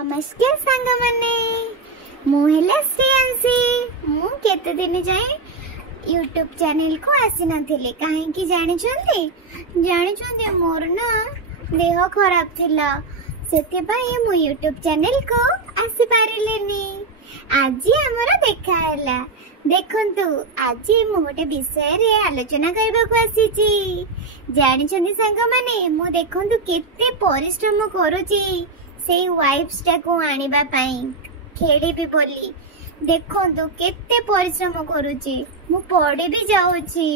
नमस्कार सांग माने मुहेला श्रेयांशी मु केते दिन जाए यूट्यूब चैनल को आसी नथिले काहे कि जानि छथि मोर ना देह खराब थिला सेते भाई मु यूट्यूब चैनल को आसी पारिलेनी आज हमरा देखा हैला देखंतु आज मु गोटे विषय रे आलोचना करबा को आसी छी जानि छथि सांग माने मु देखंतु केते परिश्रम करूची से वाइफ्स टाको आनिबा पई खेलिबी बोली देखंतु केते परिश्रम करूची मु पढ़े भी जाउची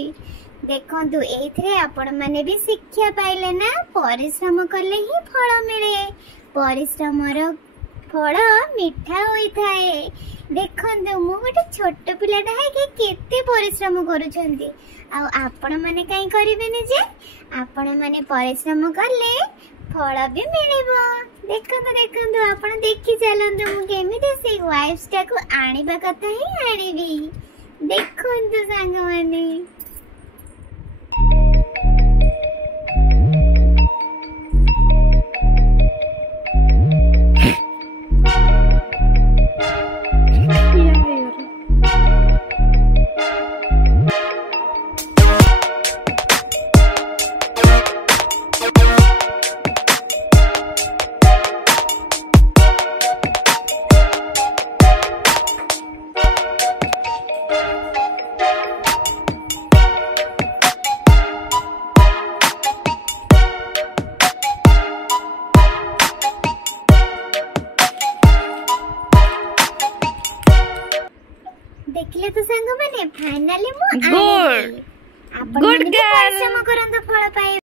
देखंतु एथरे आपण माने भी शिक्षा पाइले ना परिश्रम करले ही फल मिले परिश्रमर फल मीठा होई थाए देखंतु मु गोटे छोट पिलाटा है कि केते परिश्रम करूछंती आ आपण माने काई करिबेनी जे आपण माने परिश्रम करले फल भी मिलेबो देखंतु आपण देखि चलंतु मु केमिते से वाइफ्स टाको आनिबा कथा ही आनिबी देखंतु सांग माने देखले तो संग माने फाइनली मु गुड गुड गर्ल परिश्रम करन तो फल पाए।